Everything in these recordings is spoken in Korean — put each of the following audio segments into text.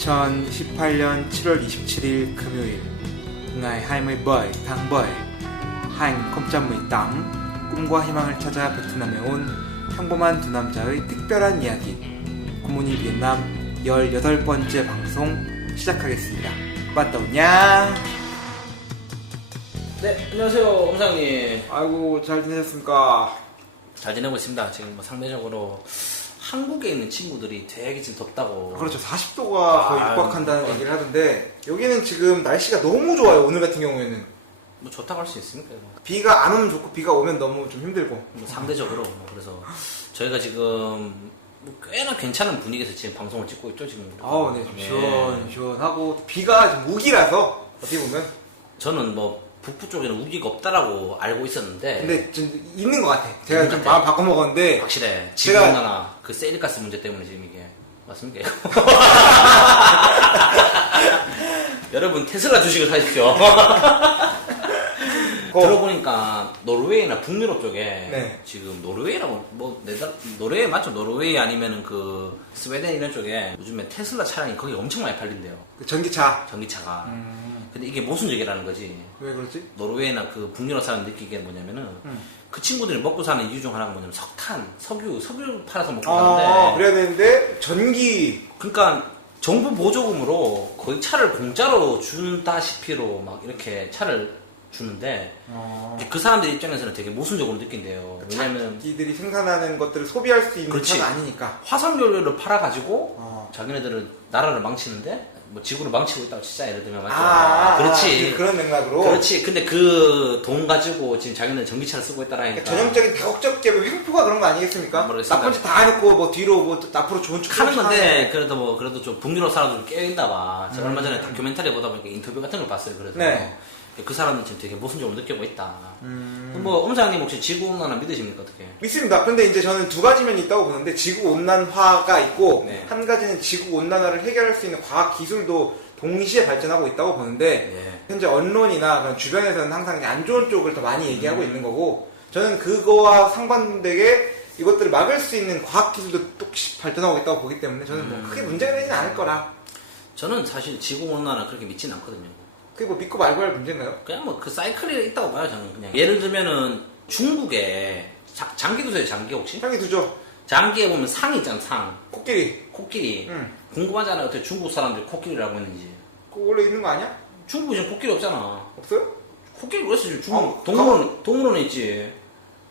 2018년 7월 27일 금요일 ngày 20 tháng 7 2018 꿈과 희망을 찾아 베트남에 온 평범한 두 남자의 특별한 이야기 굿모닝 비엔남 18번째 방송 시작하겠습니다. 빠떠냐? 네, 안녕하세요, 엄상님. 아이고, 잘 지내셨습니까? 잘 지내고 있습니다. 지금 뭐 상대적으로 한국에 있는 친구들이 되게 지금 덥다고. 그렇죠. 40도가 거의 육박한다는 얘기를 하던데 여기는 지금 날씨가 너무 좋아요. 오늘 같은 경우에는 뭐 좋다고 할 수 있습니까? 이거? 비가 안 오면 좋고 비가 오면 너무 좀 힘들고 뭐 상대적으로 뭐 그래서 저희가 지금 뭐 꽤나 괜찮은 분위기에서 지금 방송을 찍고 있죠 지금. 아우 네, 좀 시원하고 비가 좀 우기라서 어떻게 보면 저는 뭐 북부 쪽에는 우기가 없다라고 알고 있었는데. 근데 좀 있는 것 같아. 제가 있는 좀 것 마음 바꿔먹었는데 확실해. 제가- 지구온난화 그 세일가스 문제 때문에 지금 이게 맞습니까? 이거? 여러분 테슬라 주식을 사십시오. 들어보니까 노르웨이나 북유럽 쪽에 네. 지금 노르웨이라고 뭐 노르웨이 맞죠? 노르웨이 아니면은 그 스웨덴 이런 쪽에 요즘에 테슬라 차량이 거기 엄청 많이 팔린대요. 그 전기차 전기차가. 근데 이게 모순적이라는 거지. 왜 그러지? 노르웨이나 그 북유럽 사람 느끼기에 뭐냐면은 그 친구들이 먹고 사는 이유 중 하나가 뭐냐면 석탄, 석유 팔아서 먹고 사는데. 그래야 되는데 전기 그러니까 정부 보조금으로 거의 차를 공짜로 준다시피로 막 이렇게 차를 주는데 그 사람들 입장에서는 되게 모순적으로 느낀대요. 왜냐면 자기들이 생산하는 것들을 소비할 수 있는 그렇지. 차가 아니니까. 화석연료를 팔아가지고 자기네들은 나라를 망치는데 뭐 지구를 망치고 있다고 진짜 예를 들면 맞죠? 그렇지. 그런 맥락으로. 그렇지. 근데 그 돈 가지고 지금 자기는 전기차를 쓰고 있다라니까. 그러니까 전형적인 다국적 기업의 횡포가 그런 거 아니겠습니까? 모르겠습니다. 나쁜 짓 다 해놓고 뭐 뒤로 뭐 앞으로 좋은 척 하는 건데 그래도 좀 북유럽 사람들 깨어있나 봐. 제가 얼마 전에 다큐멘터리 보다 보니까 인터뷰 같은 걸 봤어요. 그래서 네. 그 사람은 지금 되게 모순적으로 느끼고 있다. 뭐 엄사님 혹시 지구온난화 믿으십니까 어떻게? 믿습니다. 그런데 이제 저는 두 가지 면이 있다고 보는데 지구 온난화가 있고 네. 한 가지는 지구 온난화를 해결할 수 있는 과학 기술도 동시에 발전하고 있다고 보는데 예. 현재 언론이나 그런 주변에서는 항상 안 좋은 쪽을 더 많이 얘기하고 있는 거고 저는 그거와 상반되게 이것들을 막을 수 있는 과학 기술도 똑씩 발전하고 있다고 보기 때문에 저는 뭐 크게 문제가 되지는 않을 거라. 저는 사실 지구온난화 그렇게 믿지는 않거든요. 그게 뭐 믿고 말고 할 문제인가요? 그냥 뭐 그 사이클이 있다고 봐요 저는 그냥. 예를 들면은 중국에 장기 두세요 장기 혹시? 향이 두죠. 장기에 보면 상이 있잖아 상. 코끼리. 코끼리. 궁금하잖아요 어떻게 중국 사람들이 코끼리라고 했는지. 그거 원래 있는 거 아니야? 중국에 지금 코끼리 없잖아. 없어요? 코끼리 왜 있어? 중국 동물원에 있지.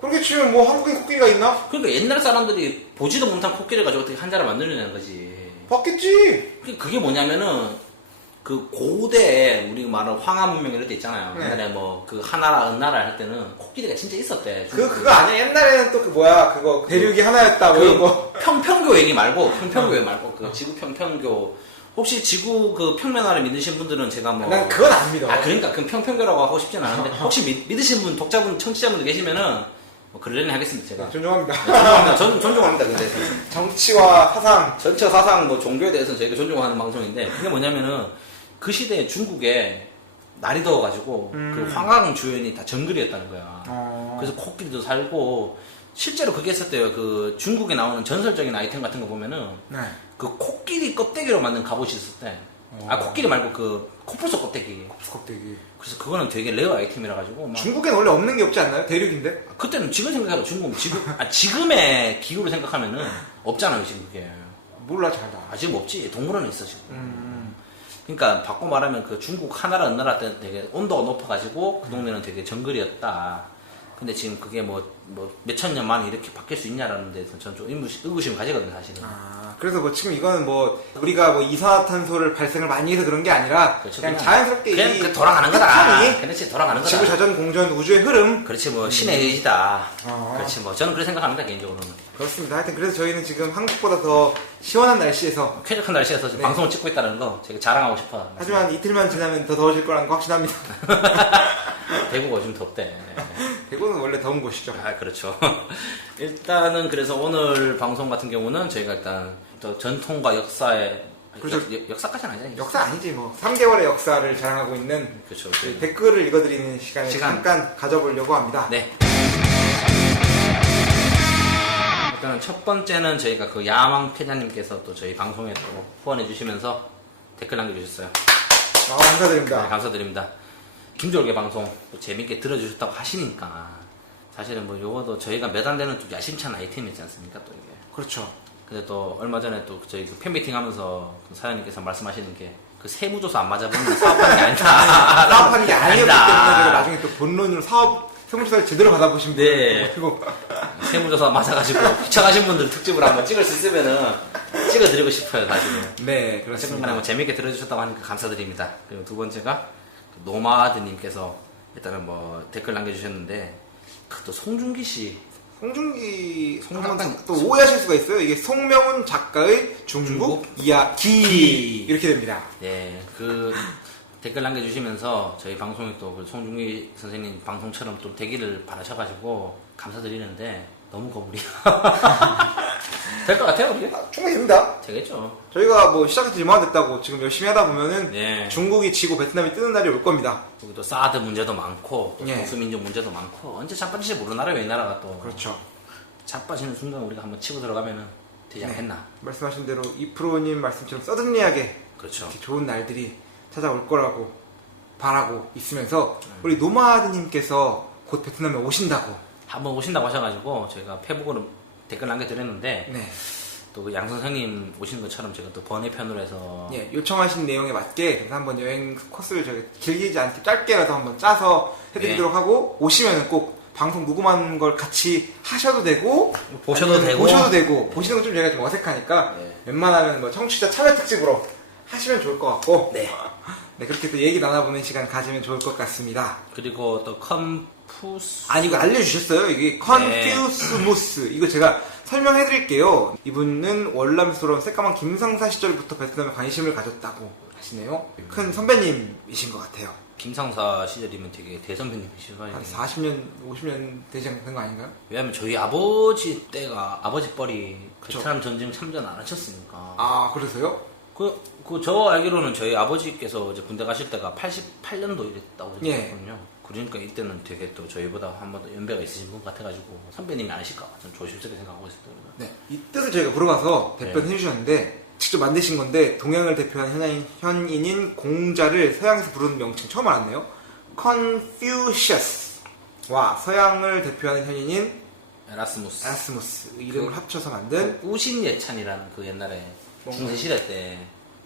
그렇게 치면 뭐 한국에 코끼리가 있나? 그러니까 옛날 사람들이 보지도 못한 코끼리 가지고 어떻게 한자를 만들려는 거지. 봤겠지. 그게 뭐냐면은 그 고대에 우리가 말하는 황하 문명 이럴 때 있잖아요. 네. 옛날에 뭐 그 하나라 은나라 할 때는 코끼리가 진짜 있었대. 그거 아니야? 옛날에는 또 그 뭐야 그거 대륙이 하나였다 뭐 그 이런 거. 평평교 얘기 말고 평평교 얘기 말고 그 지구 평평교. 혹시 지구 그 평면화를 믿으신 분들은 제가 뭐 난 그건 안 믿어. 그러니까 그 평평교라고 하고 싶진 않은데 혹시 믿으신 분 독자분 청취자분들 계시면은 뭐 그러려니 하겠습니다 제가. 존중합니다. 존중합니다. 존중합니다. 근데 정치와 사상. 전체 사상 뭐 종교에 대해서는 저희가 존중하는 방송인데 그게 뭐냐면은 그 시대에 중국에 날이 더워가지고 그 황황 주변이 다 정글이었다는 거야. 그래서 코끼리도 살고 실제로 그게 있었대요. 그 중국에 나오는 전설적인 아이템 같은 거 보면은 네. 그 코끼리 껍데기로 만든 갑옷이 있었대. 코끼리 말고 그 코뿔소 껍데기. 껍데기. 그래서 그거는 되게 레어 아이템이라 가지고 막 중국엔 원래 없는 게 없지 않나요? 대륙인데? 그때는 지금 생각해봐 중국 지금의 기후로 생각하면은 없잖아요 지금 그게. 몰라 잘 나. 아직 없지. 동물원에 있어 지금. 그러니까 바꿔 말하면 그 중국 하나라 은나라 때 되게 온도가 높아가지고 그 동네는 되게 정글이었다. 근데 지금 그게 뭐 몇천 년 만에 이렇게 바뀔 수 있냐라는 데서 저는 좀 의구심을 가지거든요 사실은. 그래서 뭐 지금 이거는 뭐 우리가 뭐 이산화탄소를 발생을 많이 해서 그런 게 아니라 그렇죠. 그냥 자연스럽게 그냥 이 그 돌아가는 거다. 패턴이 그렇지 돌아가는 거다. 지구 자전 공전 우주의 흐름. 그렇지 뭐 신의 의지다. 어. 그렇지 뭐 저는 그렇게 생각합니다 개인적으로는. 그렇습니다. 하여튼 그래서 저희는 지금 한국보다 더 시원한 날씨에서 쾌적한 날씨에서 지금 네. 방송을 찍고 있다는 거 제가 자랑하고 싶어. 하지만 이틀만 지나면 더 더워질 거라는 거 확신합니다. 대구가 요즘 덥대. 대구는 원래 더운 곳이죠. 아 그렇죠. 일단은 그래서 오늘 방송 같은 경우는 저희가 일단 또 전통과 역사에 그렇죠. 역사까지는 아니잖아요. 역사 아니지 뭐 3개월의 역사를 자랑하고 있는 그렇죠. 그 댓글을 읽어드리는 시간을 잠깐 가져보려고 합니다. 네. 일단 첫 번째는 저희가 그 야망 패자님께서 또 저희 방송에 또 후원해 주시면서 댓글 남겨주셨어요. 아, 감사드립니다. 네, 감사드립니다. 김졸개 방송 또 재밌게 들어주셨다고 하시니까 사실은 뭐 요거도 저희가 매달되는 또 야심찬 아이템이지 않습니까 또 이게. 그렇죠. 근데 또 얼마 전에 또 저희 그 팬미팅 하면서 그 사장님께서 말씀하시는 게 그 세무조사 안 맞아보면 사업하는 게 아니다. 사업하는 게 아니었기 아니다. 때문에 제가 나중에 또 본론으로 사업 세무조사를 제대로 받아보신 분. 네. 그리고 세무조사 맞아가지고 귀찮아하신 분들 특집으로 한번 찍을 수 있으면은 찍어드리고 싶어요 사실은. 네, 어쨌든 그렇습니다. 간에 뭐 재밌게 들어주셨다고 하니까 감사드립니다. 그리고 두 번째가 그 노마드님께서 일단은 뭐 댓글 남겨주셨는데 그 또 송중기 씨 송중기 작가. 한번 또 오해하실 수가 있어요. 이게 송명훈 작가의 중국 이야기 이렇게 됩니다. 네, 그 댓글 남겨주시면서 저희 방송이 또 그 송중기 선생님 방송처럼 좀 되기를 바라셔가지고 감사드리는데 너무 거부리야. 될 것 같아요, 우리? 충분히 됩니다. 되겠죠. 저희가 뭐 시작한 지 얼마 됐다고 지금 열심히 하다 보면은 네. 중국이 지고 베트남이 뜨는 날이 올 겁니다. 여기도 사드 문제도 많고 또 예. 소수민족 문제도 많고 언제 자빠질지 모르는 나라예요, 이 나라가 또. 그렇죠. 자빠지는 순간 우리가 한번 치고 들어가면은 되지 네. 않겠나. 말씀하신 대로 이프로님 말씀처럼 서든리하게 그렇죠. 이렇게 좋은 날들이 찾아올 거라고 바라고 있으면서 우리 노마드님께서 곧 베트남에 오신다고. 한번 오신다고 하셔가지고 저희가 페북으로 댓글 남겨드렸는데 네. 또 그 양 선생님 오신 것처럼 제가 또 번외편으로 해서 예, 요청하신 내용에 맞게 그래서 한번 여행 코스를 저희 길지 않게 짧게라도 한번 짜서 해드리도록 하고 오시면은 꼭 방송 녹음한 걸 같이 하셔도 되고 보셔도 아니면 되고. 보셔도 되고 보시는 건 좀 저희가 좀 어색하니까 네. 웬만하면 뭐 청취자 참여 특집으로 하시면 좋을 것 같고 네. 네, 그렇게 또 얘기 나눠보는 시간 가지면 좋을 것 같습니다. 그리고 또 컴푸스 아니 이거 알려주셨어요. 이게 컨퓨스무스 이거 제가 설명해드릴게요. 이분은 월남에서 돌아온 새까만 김상사 시절부터 베트남에 관심을 가졌다고 하시네요. 큰 선배님이신 것 같아요. 김상사 시절이면 되게 대선배님이시죠. 한 40년, 50년 되지 않는 거 아닌가요? 왜냐면 저희 아버지 때가 아버지 뻘이 그쵸. 베트남 전쟁 참전 안 하셨으니까. 아, 그러세요? 저 알기로는 저희 아버지께서 이제 군대 가실 때가 88년도 이랬다고 예. 그랬거든요. 그러니까 이때는 되게 또 저희보다 한 번 더 연배가 있으신 분 같아가지고 선배님이 아니실까 좀 조심스럽게 생각하고 있었거든요. 네. 이 뜻을 저희가 물어봐서 답변해 주셨는데 직접 만드신 건데 동양을 대표하는 현인인 공자를 서양에서 부르는 명칭 처음 알았네요. 컨퓨셔스와 서양을 대표하는 현인인 에라스무스. 에라스무스 이름을 합쳐서 만든 우신예찬이라는 그 옛날에 뭔가요? 중세시대 때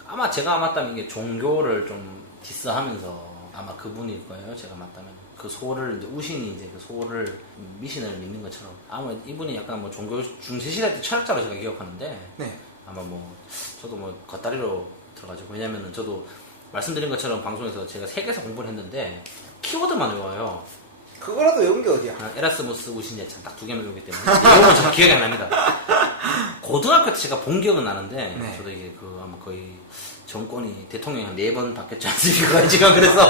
아마 제가 맞다면 이게 종교를 좀 디스하면서 아마 그분일 거예요. 제가 맞다면 그 소를 이제 우신이 이제 그 소를 미신을 믿는 것처럼 아마 이분이 약간 뭐 종교 중세시대 때 철학자로 제가 기억하는데 네. 아마 뭐 저도 뭐 겉다리로 들어가지고 왜냐면은 저도 말씀드린 것처럼 방송에서 제가 세계사 공부를 했는데 키워드만 외워요. 그거라도 외운 게 어디야? 에라스무스 우신예찬 딱 두 개만 외우기 때문에 내용은 잘 기억이 안 납니다. 고등학교 때 제가 본 기억은 나는데 네. 저도 이게 그 아마 거의 정권이 대통령이 한 4번 바뀌었지 않습니까? 지금 그래서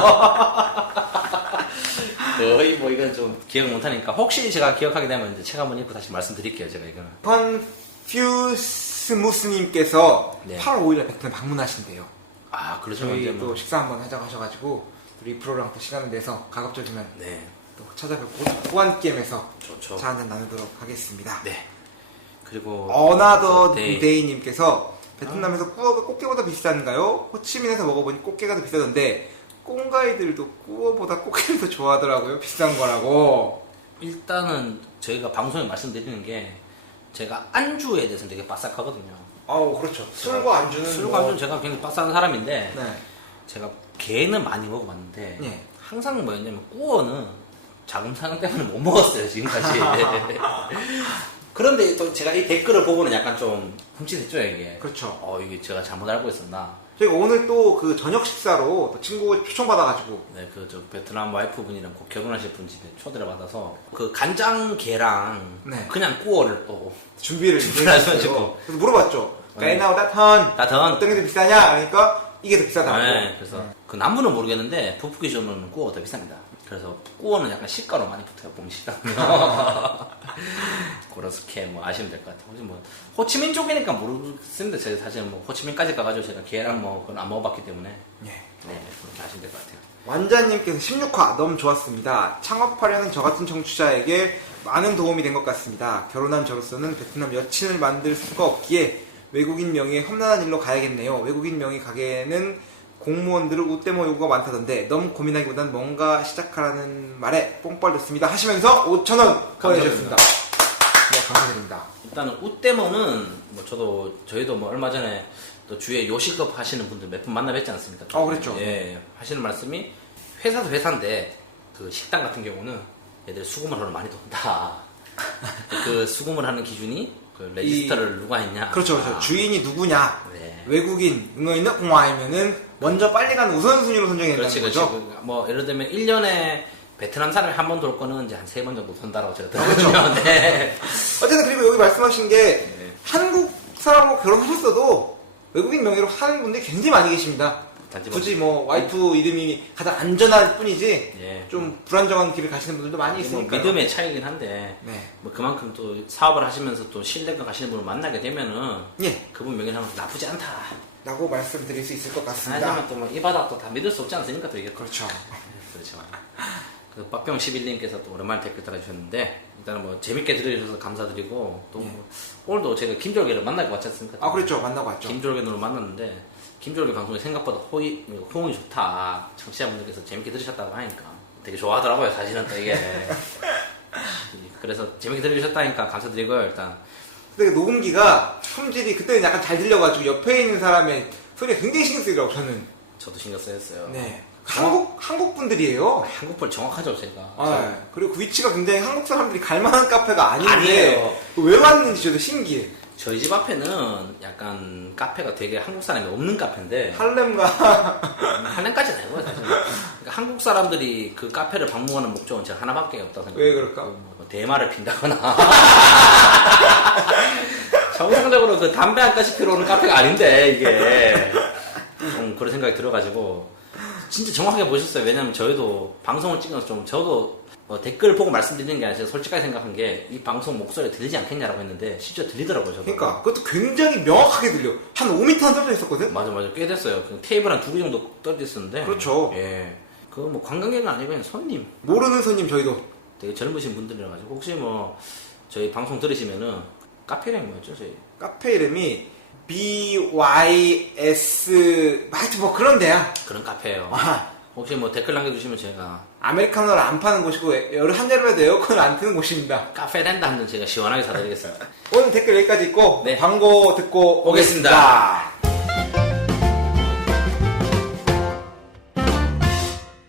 거의 뭐 이건 좀 기억 못하니까 혹시 제가 기억하게 되면 이제 책 한번 읽고 다시 말씀드릴게요. 제가 이거는 컨퓨스무스님께서 네. 8월 5일에 베트남 방문하신대요. 아 그렇죠. 저희 이제 또 뭐 식사 한번 하자고 하셔가지고 우리 프로랑 또 시간을 내서 가급적이면 네 또 찾아뵙고 보안게임에서 좋죠. 차 한잔 나누도록 하겠습니다. 네 그리고 어나더 데이. 데이님께서 베트남에서 꾸어가 꽃게보다 비싼가요? 호치민에서 먹어보니 꽃게가 더 비싸던데 꽁가이들도 꾸어보다 꽃게를 더 좋아하더라고요. 비싼 거라고. 일단은 저희가 방송에 말씀드리는 게 제가 안주에 대해서는 되게 빠삭하거든요. 아우 그렇죠. 술과 안주는 술과 뭐- 안주는 제가 굉장히 빠삭한 사람인데 네. 제가 게는 많이 먹어봤는데 예. 항상 뭐였냐면 꾸어는 자금 사정 때문에 못 먹었어요 지금까지. 그런데 또 제가 이 댓글을 보고는 약간 좀 흠칫했죠 이게. 그렇죠. 이게 제가 잘못 알고 있었나. 저희가 오늘 또 그 저녁 식사로 또 친구 초청받아가지고 네, 그 저 베트남 와이프분이랑 곧 결혼하실 분 집에 초대를 받아서 그 간장게랑 네. 그냥 꾸어를 또 준비를 하셔가지고. 했어요. 그래서 물어봤죠. 네. 까이나오 따턴 따턴. 어떤 게 더 비싸냐? 그러니까 이게 더 비싸다고. 네, 그래서 그 남부는 모르겠는데 북부 기준으로는 꾸어가 더 비쌉니다. 그래서 꾸어는 약간 시가로 많이 붙어요. 봄시가. 그렇게 뭐 아시면 될 것 같아요. 혹시 뭐 호치민 쪽이니까 모르겠습니다. 제가 사실 뭐 호치민까지 가가지고 제가 게랑 뭐 그건 안 먹어봤기 때문에 예. 네 그렇게 하시면 될 것 같아요. 완자님께서 16화 너무 좋았습니다. 창업하려는 저 같은 청취자에게 많은 도움이 된 것 같습니다. 결혼한 저로서는 베트남 여친을 만들 수가 없기에 외국인 명의의 험난한 일로 가야겠네요. 외국인 명의 가게는 공무원들을 웃대모 요구가 많다던데 너무 고민하기보단 뭔가 시작하라는 말에 뽕빨 됐습니다 하시면서 5,000원 보내주셨습니다. 네, 감사드립니다. 일단은 웃대모는 뭐 저희도 뭐 얼마 전에 또 주위에 요식업 하시는 분들 몇 분 만나 뵀지 않습니까? 그랬죠. 예, 하시는 말씀이 회사도 회사인데 그 식당 같은 경우는 얘들 수금을 하러 많이 돈다. 그 수금을 하는 기준이 그 레지스터를 누가 했냐. 그렇죠. 주인이 누구냐. 네. 외국인 응어있는 공화이면은 먼저 빨리 가는 우선순위로 선정해야 그렇지, 된다는 그렇지. 거죠. 뭐 예를 들면 1년에 베트남 사람이 한 번 돌 거는 이제 한 3번 정도 돈다라고 제가 그렇죠. 들었거든요. 네. 어쨌든 그리고 여기 말씀하신 게 네. 한국 사람하고 결혼하셨어도 외국인 명의로 하는 분들이 굉장히 많이 계십니다. 굳이 뭐 와이프 이름이 가장 안전할 뿐이지 예. 좀 불안정한 길을 가시는 분들도 많이 뭐 있으니까. 믿음의 차이긴 한데 네. 뭐 그만큼 또 사업을 하시면서 또 신뢰가 가시는 분을 만나게 되면은 예. 그분 명예를 하면 나쁘지 않다. 라고 말씀드릴 수 있을 것 같습니다. 하지만 또 뭐 이 바닥도 다 믿을 수 없지 않습니까? 또 이게 그렇죠. 그렇죠. 그 빠병 11님께서 또 오랜만에 댓글 달아주셨는데 일단은 뭐 재밌게 들어주셔서 감사드리고 또 뭐 오늘도 제가 김졸개를 만날 것 같지 않습니까? 그렇죠. 만나고 왔죠. 김졸개를 만났는데 김졸개 방송이 생각보다 호응이 좋다. 청취자분들께서 재밌게 들으셨다고 하니까 되게 좋아하더라고요. 사실은 또 이게 그래서 재밌게 들어주셨다니까 감사드리고요. 일단 근데 녹음기가 품질이 그때는 약간 잘 들려가지고 옆에 있는 사람의 소리가 굉장히 신경 쓰이더라고요. 저는. 저도 신경 쓰였어요. 네. 한국 분들이에요. 한국말 정확하죠, 제가. 그리고 그 위치가 굉장히 한국 사람들이 갈만한 카페가 아닌데 아니에요. 왜 왔는지 저도 신기해. 저희 집 앞에는 약간 카페가 되게 한국 사람이 없는 카페인데 할렘과 할렘까지는 아니고요, 사실은. 그러니까 한국 사람들이 그 카페를 방문하는 목적은 제가 하나밖에 없다고 생각해요. 왜 그럴까? 뭐 대마를 핀다거나 정상적으로 그 담배 한 가씩 피러 오는 카페가 아닌데 이게 좀 그런 생각이 들어가지고 진짜 정확하게 보셨어요. 왜냐면 저희도 방송을 찍어서 좀 저도 댓글 보고 말씀드리는 게 아니라 제가 솔직하게 생각한 게 이 방송 목소리 들리지 않겠냐라고 했는데 실제 들리더라고요. 저도. 그러니까 그것도 굉장히 명확하게 들려. 한 5m는 떨어져 있었거든. 맞아 꽤 됐어요. 그 테이블 한 2개 정도 떨어져 있었는데 그렇죠. 예. 그 뭐 관광객은 아니고 그냥 손님 모르는 손님 저희도. 되게 젊으신 분들이라 가지고 혹시 뭐 저희 방송 들으시면은 카페 이름이 뭐였죠 저희? 카페 이름이 BYS 하여튼 뭐 그런 데야. 그런 카페예요. 아, 혹시 뭐 댓글 남겨주시면 제가 아메리카노를 안 파는 곳이고 여름 한여름에도 에어컨을 안 트는 곳입니다. 카페 랜드 한 잔 제가 시원하게 사드리겠습니다. 오늘 댓글 여기까지 있고 네. 광고 듣고 오겠습니다.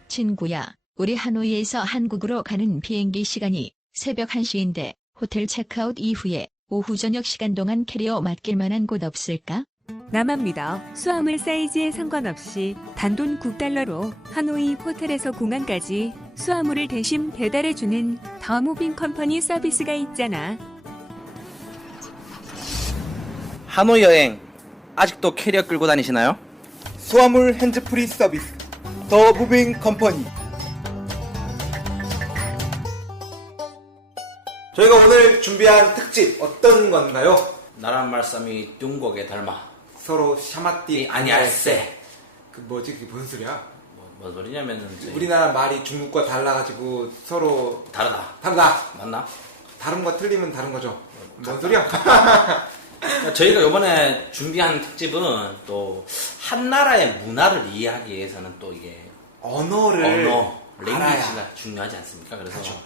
친구야, 우리 하노이에서 한국으로 가는 비행기 시간이 새벽 1시인데 호텔 체크아웃 이후에 오후 저녁 시간 동안 캐리어 맡길 만한 곳 없을까? 나만 믿어. 수화물 사이즈에 상관없이 단돈 9달러로 하노이 호텔에서 공항까지 수화물을 대신 배달해주는 더 무빙 컴퍼니 서비스가 있잖아. 하노이 여행 아직도 캐리어 끌고 다니시나요? 수화물 핸즈프리 서비스 더 무빙 컴퍼니. 저희가 오늘 준비한 특집 어떤 건가요? 나란 말씀이 중국에 닮아 서로 샤마띠 아니알세. 그 뭐지 그게 무슨 소리야? 뭐 소리냐면은 우리나라 말이 중국과 달라가지고 서로 다르다 다르다. 맞나? 다른 거 틀리면 다른 거죠. 뭔 소리야? 저희가 이번에 준비한 특집은 또 한 나라의 문화를 이해하기 위해서는 또 이게 언어를 랭귀지가 알아야. 중요하지 않습니까? 그래서 그렇죠.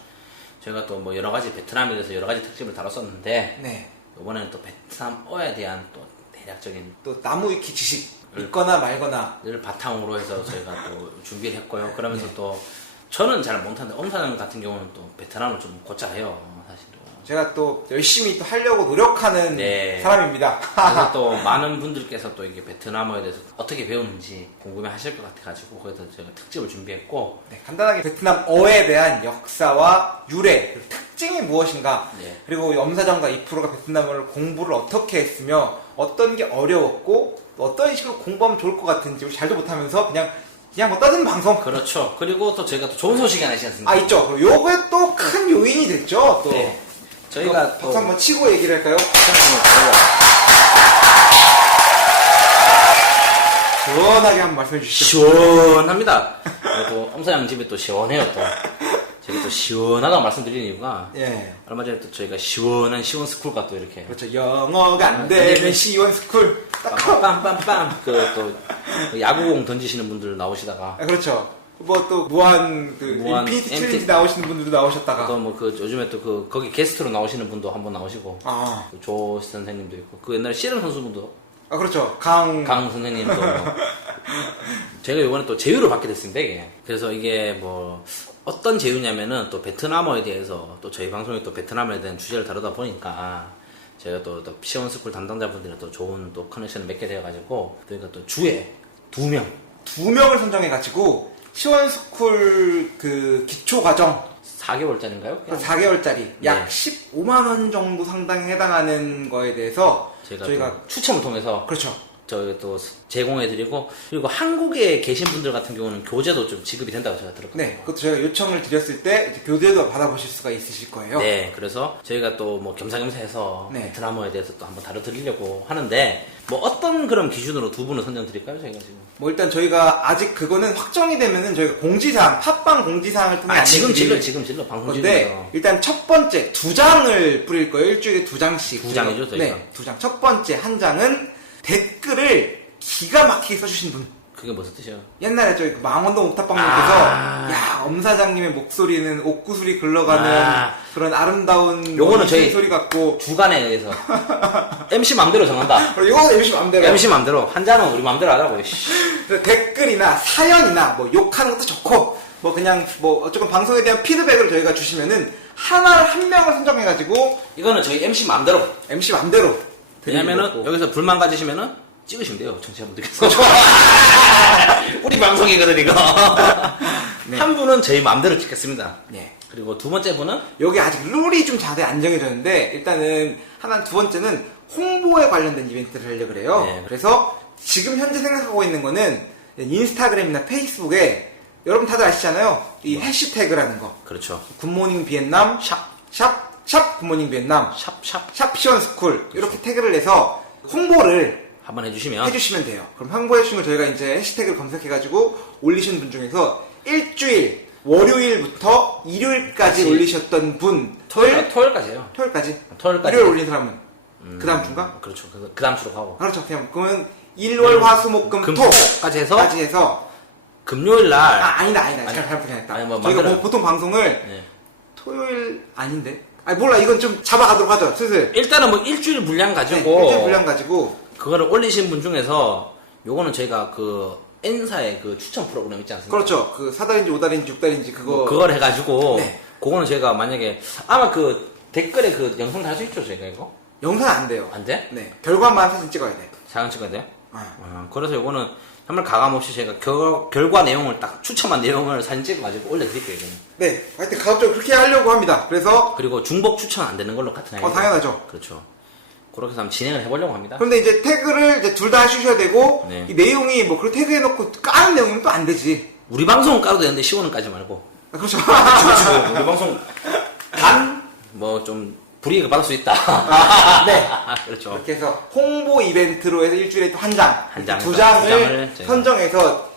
저희가 또 뭐 여러 가지 베트남에 대해서 여러 가지 특집을 다뤘었는데 네. 이번에는 또 베트남어에 대한 또 대략적인 또 나무 위키 지식 있거나 말거나. 를 바탕으로 해서 저희가 또 준비를 했고요. 그러면서 또 저는 잘 못하는데 엄사장 같은 경우는 또 베트남을 좀 곧잘 해요. 사실은. 제가 또 열심히 또 하려고 노력하는 네. 사람입니다. 그래서 또 많은 분들께서 또 이게 베트남어에 대해서 어떻게 배우는지 궁금해 하실 것 같아가지고 거기서 제가 특집을 준비했고 네, 간단하게 베트남어에 대한 역사와 유래, 그리고 특징이 무엇인가, 네. 그리고 염사장과 이프로가 베트남어를 공부를 어떻게 했으며 어떤 게 어려웠고 또 어떤 식으로 공부하면 좋을 것 같은지 우리 잘도 못하면서 그냥 뭐 떠드는 방송. 그렇죠. 그리고 또 저희가 또 좋은 소식이 하나 있지 않습니까? 있죠. 그리고 요거에 또 큰 요인이 됐죠. 또 네. 저희가 박수 한번 치고 얘기를 할까요? 시원하게 한번 말씀해 주시죠. 시원합니다. 또 엄사장 집이 또 시원해요 또. 제가 또 시원하다고 말씀드리는 이유가 예. 얼마 전에 또 저희가 시원한 시원스쿨과 또 이렇게 그렇죠. 영어가 안 되면 시원 스쿨. 빰빰빰빰 그 또 야구공 던지시는 분들 나오시다가 아, 그렇죠. 뭐 또 무한 무한 인피니티 MT 챌린지 나오시는 분들도 나오셨다가. 또 뭐 그 요즘에 또 그 거기 게스트로 나오시는 분도 한번 나오시고 아, 그 조 선생님도 있고 그 옛날에 씨름 선수분도 아 그렇죠. 강 선생님도 뭐 제가 이번에 또 제휴를 받게 됐습니다 이게. 그래서 이게 뭐 어떤 제휴냐면은 또 베트남어에 대해서 또 저희 방송이 또 베트남에 대한 주제를 다루다 보니까 제가 또 시원스쿨 담당자분들이랑 또 좋은 또 커넥션을 맺게 되어가지고 저희가 또 주에 2명 2명을 선정해 가지고 시원 스쿨 그 기초 과정 4개월짜리인가요? 4개월짜리 약 네. 15만 원 정도 상당히 해당하는 거에 대해서 저희가 또 추첨을 통해서 그렇죠. 저희 또 제공해드리고 그리고 한국에 계신 분들 같은 경우는 교재도 좀 지급이 된다고 제가 들었거든요. 네, 그것도 저희가 요청을 드렸을 때 이제 교재도 받아보실 수가 있으실 거예요. 네, 그래서 저희가 또 뭐 겸사겸사해서 네. 베트남어에 대해서 또 한번 다뤄드리려고 하는데 뭐 어떤 그런 기준으로 2분을 선정드릴까요? 저희가 지금 뭐 일단 저희가 아직 그거는 확정이 되면은 저희가 공지사항, 팟빵 공지사항을 통해 지금 안내드릴 질러 방송 건데 질러서 일단 첫 번째 2장을 뿌릴 거예요. 일주일에 2장씩. 2장이죠, 저희가. 네, 2장. 첫 번째 한 장은 댓글을 기가 막히게 써주신 분. 그게 무슨 뜻이에요? 옛날에 저희 그 망원동 옥탑방님께서 야, 엄 사장님의 목소리는 옥구슬이 흘러가는 아. 그런 아름다운 요거는 저희 소리 같고 주간에 의해서 MC 맘대로 정한다. 그리고 이거 MC 맘대로 MC 맘대로 한 잔은 우리 맘대로 하자고. 씨. 댓글이나 사연이나 뭐 욕하는 것도 좋고 뭐 그냥 뭐 어쨌건 방송에 대한 피드백을 저희가 주시면은 한 명을 선정해가지고 이거는 저희 MC 맘대로. MC 맘대로 왜냐면은 드리려고. 여기서 불만 가지시면은 찍으시면 돼요, 청취자분들께서. 우리 방송이거든 이거. 네. 한 분은 저희 맘대로 찍겠습니다. 네. 그리고 2번째 분은 여기 아직 룰이 좀 자세히 안 정해졌는데 일단은 두 번째는 홍보에 관련된 이벤트를 하려고 그래요. 네. 그래서 지금 현재 생각하고 있는 거는 인스타그램이나 페이스북에 여러분 다들 아시잖아요. 이 해시태그라는 거. 그렇죠. 굿모닝 비엔남 샵 굿모닝 비엔남 샵 시원스쿨 이렇게 태그를 내서 홍보를 한번 해주시면 해주시면 돼요. 그럼 홍보해주시면 저희가 이제 해시태그를 검색해가지고 올리신 분 중에서 일주일 월요일부터 일요일까지 그치. 올리셨던 분 토요일까지예요. 토요일까지 토요일까지. 일요일 올린 사람은 그 다음 주인가? 그렇죠. 그 다음 주로 가고 그렇죠. 그냥 그러면 일월 화수목금 금토까지 해서 토까지 해서 금요일 날 아니다 아니, 잘못 생각했다. 아니, 뭐 저희가 만들어요. 보통 방송을 네. 토요일 아닌데? 아니 몰라 이건 좀 잡아가도록 하죠. 슬슬 일단은 뭐 일주일 분량 네, 가지고 일주일 분량 가지고 그거를 올리신 분 중에서 요거는 저희가 그 N사의 그 추천 프로그램 있지 않습니까? 그렇죠. 그 4달인지 5달인지 6달인지 그거 뭐 그걸 해가지고 네. 그거는 저희가 만약에 아마 그 댓글에 그 영상 달 수 있죠 저희가 이거? 영상 안 돼요. 안 돼? 네 결과만 사진 찍어야 돼. 사진 찍어야 돼? 아. 그래서 요거는 정말 가감없이 저희가 결과 내용을 딱 추첨한 내용을 사진 찍어가지고 올려드릴게요 이거는. 네, 하여튼 가급적 그렇게 하려고 합니다. 그래서 그리고 중복 추천 안 되는 걸로 같은 아이디어. 당연하죠. 그렇죠. 그렇게 해서 한번 진행을 해보려고 합니다. 그런데 이제 태그를 이제 둘 다 해주셔야 되고 네. 이 내용이 뭐 그렇게 태그해놓고 까는 내용이면 또 안 되지. 우리 방송은 까도 되는데 시원은 까지 말고. 아, 그렇죠. 우리 방송 뭐 좀 불이익을 받을 수 있다. 네. 그렇죠. 이렇게 해서 홍보 이벤트로 해서 일주일에 또 한 장, 한 장, 두 두 장을 장을 저희가 선정해서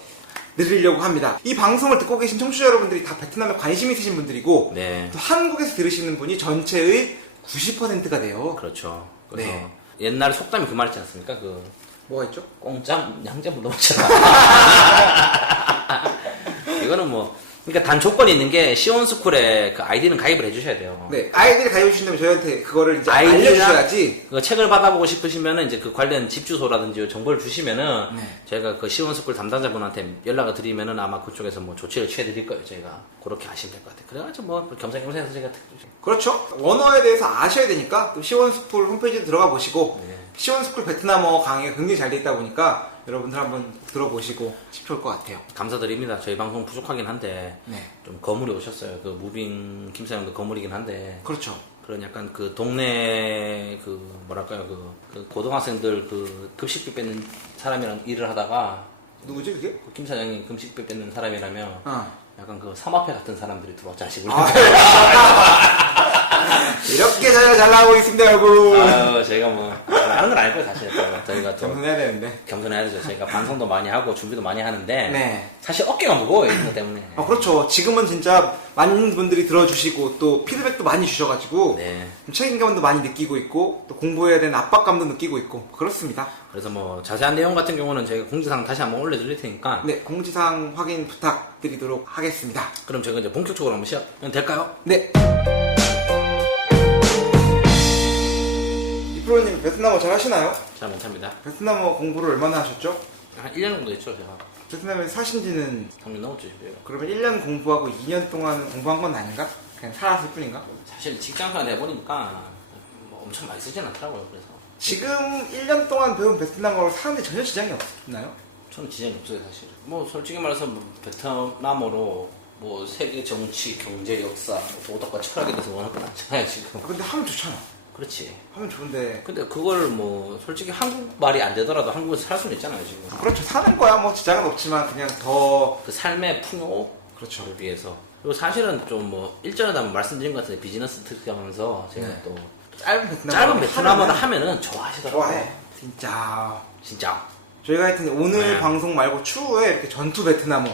드리려고 합니다. 이 방송을 듣고 계신 청취자 여러분들이 다 베트남에 관심 있으신 분들이고 네. 또 한국에서 들으시는 분이 전체의 90%가 돼요. 그렇죠. 그래서 네. 옛날에 속담이 그 말 있지 않습니까? 그 뭐가 있죠? 공짜 양자물 넘잖아. 이거는 뭐 그러니까 단 조건이 있는 게 시원스쿨에 그 아이디는 가입을 해주셔야 돼요. 네, 아이디를 가입해 주신다면 저희한테 그거를 이제 아이디랑 알려주셔야지. 그 책을 받아보고 싶으시면은 이제 그 관련 집 주소라든지 정보를 주시면은 네. 저희가 그 시원스쿨 담당자분한테 연락을 드리면은 아마 그쪽에서 뭐 조치를 취해드릴 거예요. 저희가 그렇게 하시면 될 것 같아요. 그래가지고 뭐 겸사겸사해서 저희가 그렇죠. 원어에 대해서 아셔야 되니까 또 시원스쿨 홈페이지에 들어가 보시고 네. 시원스쿨 베트남어 강의가 굉장히 잘 돼 있다 보니까 여러분들 한번 들어보시고 싶을 것 같아요. 감사드립니다. 저희 방송 부족하긴 한데 네. 좀 거물이 오셨어요. 그 무빙 김사장도 거물이긴 한데 그렇죠. 그런 약간 그 동네 그 뭐랄까요 그 고등학생들 그 급식비 뺏는 사람이랑 일을 하다가 누구지 그게? 그 김 사장이 급식비 뺏는 사람이라면 약간 그 삼합회 같은 사람들이 들어왔지 않으시고 이렇게 저희가 잘 나오고 있습니다, 여러분. 아유, 저희가 뭐 하는 건 아니고요, 사실. 저희가 또 겸손해야 되는데. 겸손해야 되죠. 저희가 방송도 많이 하고 준비도 많이 하는데 네. 사실 어깨가 무거워요, 이거 때문에. 그렇죠. 지금은 진짜 많은 분들이 들어주시고 또 피드백도 많이 주셔가지고 네. 책임감도 많이 느끼고 있고 또 공부해야 되는 압박감도 느끼고 있고 그렇습니다. 그래서 뭐 자세한 내용 같은 경우는 저희가 공지사항 다시 한번 올려드릴 테니까. 네, 공지사항 확인 부탁드리도록 하겠습니다. 그럼 저희가 이제 본격적으로 한번 시작하면 될까요? 네. 이프로님 베트남어 잘 하시나요? 잘 못합니다. 베트남어 공부를 얼마나 하셨죠? 한 1년 정도 했죠, 제가. 베트남에 사신 지는 3년 넘었죠, 저희가. 그러면 1년 공부하고 2년 동안 공부한 건 아닌가? 그냥 살았을 뿐인가? 사실 직장생활 해보니까 뭐 엄청 많이 쓰진 않더라고요, 그래서. 지금 1년 동안 배운 베트남어로 사는데 전혀 지장이 없나요? 저는 지장이 없어요, 사실. 뭐 솔직히 말해서 뭐 베트남어로 뭐 세계 정치, 경제, 역사, 뭐 도덕과 철학에 대해서 원할 건 없잖아요, 지금. 근데 하면 좋잖아. 그렇지. 하면 좋은데. 근데 그걸 뭐 솔직히 한국말이 안 되더라도 한국에서 살 수는 있잖아요, 지금. 그렇죠. 사는 거야 뭐 지장은 없지만 그냥 더. 그 삶의 풍요를 그렇죠. 위해서. 그리고 사실은 좀 뭐 일전에도 한번 말씀드린 것 같은데 비즈니스 특기 하면서 제가 네. 또 짧은 베트남어를 하면은 좋아하시더라고요. 좋아해. 진짜. 진짜. 저희가 하여튼 오늘 네. 방송 말고 추후에 이렇게 전투 베트남어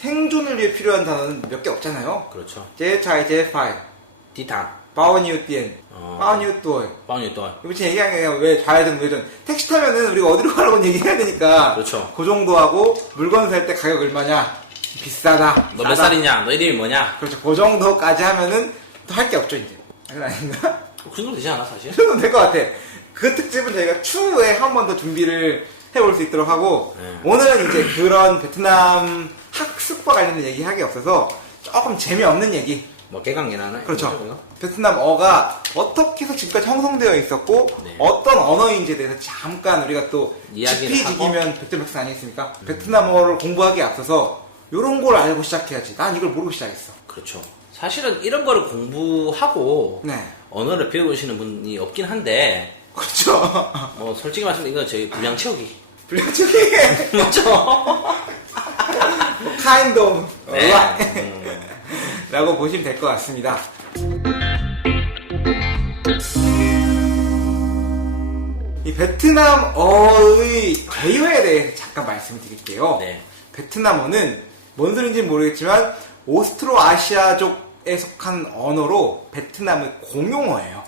생존을 위해 필요한 단어는 몇 개 없잖아요. 그렇죠. 제차이 제파이 디탕. 바오니우띠엔 바오니우또이 빵이 또. 이거 지금 얘기한 게 왜 좌회전 우회전 택시 타면은 우리가 어디로 가라고 얘기해야 되니까 그렇죠. 그 정도 하고 물건 살 때 가격 얼마냐 비싸다 너 몇 싸다. 살이냐? 너 이름이 뭐냐? 그렇죠. 그 정도까지 하면은 또 할 게 없죠 이제. 그건 아닌가? 그 정도 되지 않아, 사실? 그 정도 될 것 같아. 그 특집은 저희가 추후에 한 번 더 준비를 해볼 수 있도록 하고 네. 오늘은 이제 그런 베트남 학습과 관련된 얘기 하기 없어서 조금 재미없는 얘기. 뭐 개강이나 그렇죠. 베트남어가 어떻게 해서 지금까지 형성되어 있었고 네. 어떤 언어인지에 대해서 잠깐 우리가 또 이야기를 지피지기면 백전백승 아니겠습니까? 베트남어를 공부하기에 앞서서 이런 걸 알고 시작해야지. 난 이걸 모르고 시작했어. 그렇죠. 사실은 이런 거를 공부하고 네. 언어를 배우시는 분이 없긴 한데 그렇죠. 뭐 솔직히 말씀드리면 이거 저희 분량 채우기. 불량적이 맞죠? kind of 네. 라고 보시면 될 것 같습니다. 이 베트남어의 개요에 대해서 잠깐 말씀을 드릴게요. 네. 베트남어는 뭔 소리인지는 모르겠지만 오스트로아시아족에 속한 언어로 베트남의 공용어예요.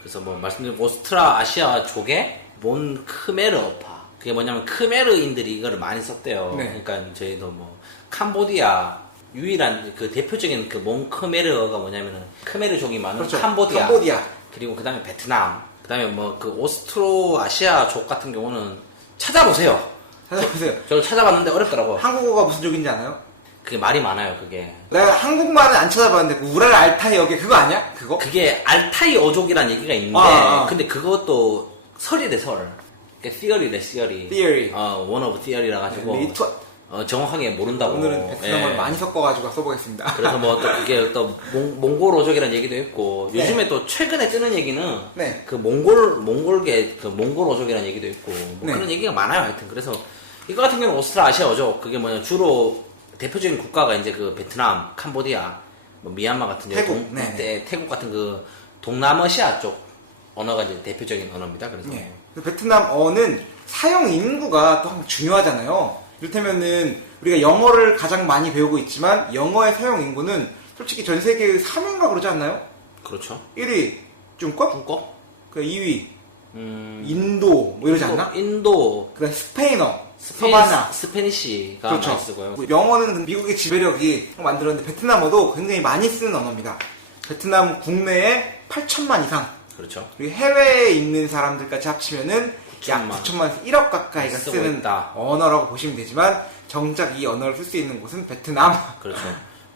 그래서 뭐 말씀드린 오스트라 아시아족의 몬크메르어파. 그게 뭐냐면 크메르인들이 이거를 많이 썼대요. 네. 그러니까 저희도 뭐 캄보디아 유일한 그 대표적인 그 몬크메르어가 뭐냐면은 크메르족이 많은 그렇죠. 캄보디아. 캄보디아. 그리고 그다음에 베트남. 그다음에 뭐 그 오스트로아시아족 같은 경우는 찾아보세요. 찾아보세요. 저도 찾아봤는데 어렵더라고. 한국어가 무슨 족인지 아나요? 그게 말이 많아요, 그게. 내가 한국말은 안 찾아봤는데 그 우랄 알타이 여기 그거 아니야? 그거? 그게 알타이 어족이라는 얘기가 있는데, 근데 그것도 설이래, 설. 그러니까 theory래, theory. Theory. one of theory라 가지고. 리투아 정확하게 모른다고. 오늘은 베트남어를 예. 많이 섞어가지고 써보겠습니다. 그래서 뭐 또 그게 또 몽골 어족이라는 얘기도 있고, 네. 요즘에 또 최근에 뜨는 얘기는 네. 그 몽골계 그 몽골 어족이라는 얘기도 있고, 뭐 네. 그런 얘기가 많아요, 하여튼. 그래서 이거 같은 경우는 오스트라아시아 어족, 그게 뭐냐, 주로 대표적인 국가가 이제 그 베트남, 캄보디아, 뭐 미얀마 같은 태국, 네네. 태국 같은 그 동남아시아 쪽 언어가 이제 대표적인 언어입니다. 그래서 네. 베트남어는 사용 인구가 또 항상 중요하잖아요. 이를테면은 우리가 영어를 가장 많이 배우고 있지만 영어의 사용 인구는 솔직히 전 세계의 3위인가 그러지 않나요? 그렇죠. 1위 중국, 중국, 그 2위 인도 뭐 이러지 않나? 인도, 그다음 스페인어, 서바나. 스페니시가 그렇죠. 많이 쓰고요. 영어는 미국의 지배력이 만들었는데 베트남어도 굉장히 많이 쓰는 언어입니다. 베트남 국내에 8천만 이상 그렇죠. 그리고 해외에 있는 사람들까지 합치면은 약 9천만. 9천만에서 1억 가까이가 쓰고 쓰는 있다. 언어라고 보시면 되지만 정작 이 언어를 쓸 수 있는 곳은 베트남. 그렇죠.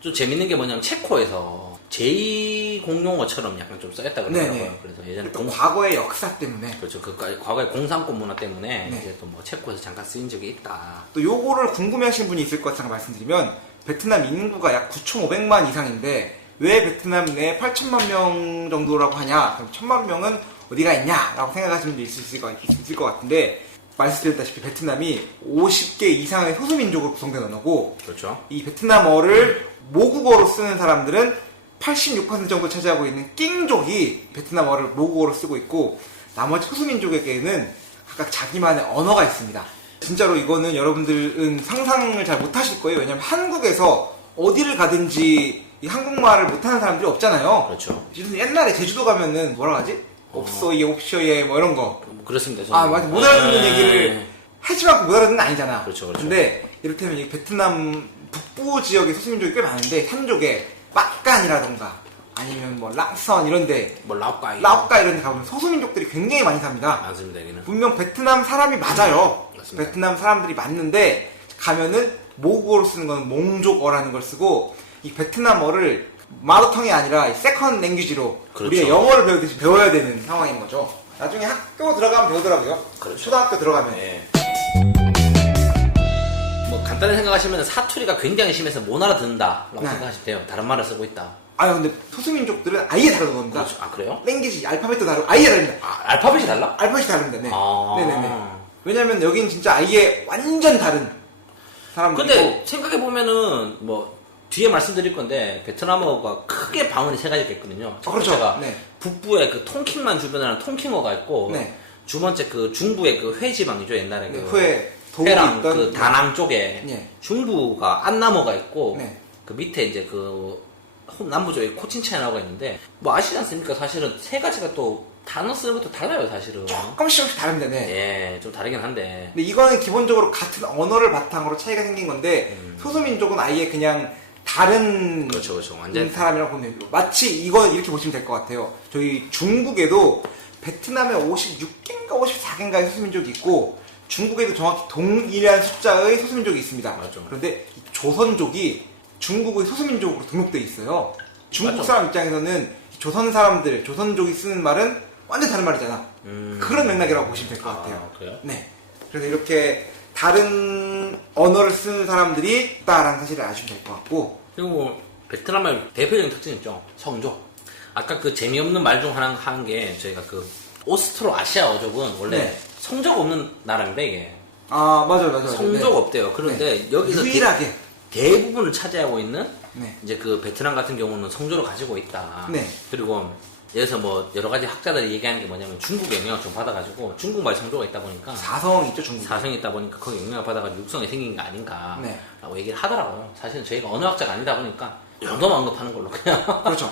좀 재밌는 게 뭐냐면 체코에서 제2공용어처럼 약간 좀 써였다 그러더라고요. 네네. 그래서 예전에 또 과거의 역사 때문에 그렇죠. 그 과거의 공산권 문화 때문에 네. 이제 또 뭐 체코에서 잠깐 쓰인 적이 있다. 또 요거를 궁금해하시는 분이 있을 것 같아서 말씀드리면 베트남 인구가 약 9,500만 이상인데 왜 베트남 내에 8천만 명 정도라고 하냐? 그럼 1,000만 명은 어디가 있냐라고 생각하시는 분도 있을 것 같은데 말씀드렸다시피 베트남이 50개 이상의 소수민족으로 구성된 언어고 그렇죠. 이 베트남어를 모국어로 쓰는 사람들은 86% 정도 차지하고 있는 낑족이 베트남어를 모국어로 쓰고 있고 나머지 소수민족에게는 각각 자기만의 언어가 있습니다. 진짜로 이거는 여러분들은 상상을 잘 못하실 거예요. 왜냐면 한국에서 어디를 가든지 이 한국말을 못하는 사람들이 없잖아요. 그렇죠. 옛날에 제주도 가면은 뭐라 하지? 옵소예, 옵쇼예 뭐 이런 거. 그렇습니다. 아 맞아, 못 알아듣는 얘기를 하지만 못 알아듣는 건 아니잖아. 그렇죠, 그렇죠. 근데 이를테면 이 베트남 북부 지역의 소수민족이 꽤 많은데 산족에 빠깐이라던가 아니면 뭐 랑선 이런데 뭐 라오까이 이런 데 가보면 소수민족들이 굉장히 많이 삽니다. 많습니다. 여기는. 분명 베트남 사람이 맞아요. 맞습니다. 베트남 사람들이 맞는데 가면은 모국어로 쓰는 건 몽족어라는 걸 쓰고 이 베트남어를 마더텅이 아니라 이 세컨 랭귀지로 그렇죠. 우리가 영어를 배우듯이 배워야 되는 상황인 거죠. 나중에 학교 들어가면 배우더라고요. 그렇죠. 초등학교 들어가면. 예. 뭐 간단히 생각하시면 사투리가 굉장히 심해서 못 알아듣는다라고 네. 생각하시면 돼요. 다른 말을 쓰고 있다. 아유 근데 소수민족들은 아예 다른 겁니다. 그렇죠. 아 그래요? 랭귀지 알파벳도 다르고 아예 다릅니다. 아, 알파벳이 달라? 알파벳이 다릅니다. 네. 아. 네네네. 왜냐면 여긴 진짜 아예 완전 다른 사람들이고. 근데 생각해 보면은 뭐 뒤에 말씀드릴 건데 베트남어가 크게 방언이 세 가지가 있거든요. 첫 그렇죠. 번째가 네. 북부에 그 통킹만 주변하는 통킹어가 있고 네. 두 번째 그 중부의 그 회지방이죠 옛날에 네, 그 후에 도움이 회랑 있던 그 다낭 쪽에 네. 중부가 안남어가 있고 네. 그 밑에 이제 그 남부 쪽에 코친차이나오가 있는데 뭐 아시지 않습니까? 사실은 세 가지가 또 단어 쓰는 것도 달라요 사실은. 조금씩 다른데 네. 예, 좀 다르긴 한데. 근데 이거는 기본적으로 같은 언어를 바탕으로 차이가 생긴 건데 소수민족은 아예 그냥 다른 그렇죠, 그렇죠. 완전 사람이라고 보면 돼요. 마치 이건 이렇게 보시면 될 것 같아요. 저희 중국에도 베트남에 56개인가 54개인가의 소수민족이 있고 중국에도 정확히 동일한 숫자의 소수민족이 있습니다. 맞죠. 그런데 이 조선족이 중국의 소수민족으로 등록되어 있어요. 중국 맞죠. 사람 입장에서는 조선 사람들, 조선족이 쓰는 말은 완전 다른 말이잖아. 그런 맥락이라고 보시면 될 것 같아요. 그래요? 네. 그래서 이렇게 다른 언어를 쓰는 사람들이 있다라는 사실을 아시면 될 것 같고. 그리고 뭐 베트남의 대표적인 특징이 있죠. 성조. 아까 그 재미없는 말 중 하나 하는 게 저희가 그 오스트로 아시아 어족은 원래 네. 성조가 없는 나라인데 이게 아, 맞아요. 성조가 네. 없대요. 그런데 여기서 유일하게. 대부분을 차지하고 있는 네. 이제 그 베트남 같은 경우는 성조를 가지고 있다. 네. 그리고 여기서 뭐 여러 가지 학자들이 얘기하는 게 뭐냐면 중국의 영향을 좀 받아가지고 중국말 성조가 있다 보니까 사성 있죠, 중국. 사성이 있다 보니까 거기 영향을 받아가지고 육성이 생긴 게 아닌가라고 네. 얘기를 하더라고요. 사실은 저희가 언어학자가 아니다 보니까 정도만 언급하는 걸로 그냥. 그렇죠.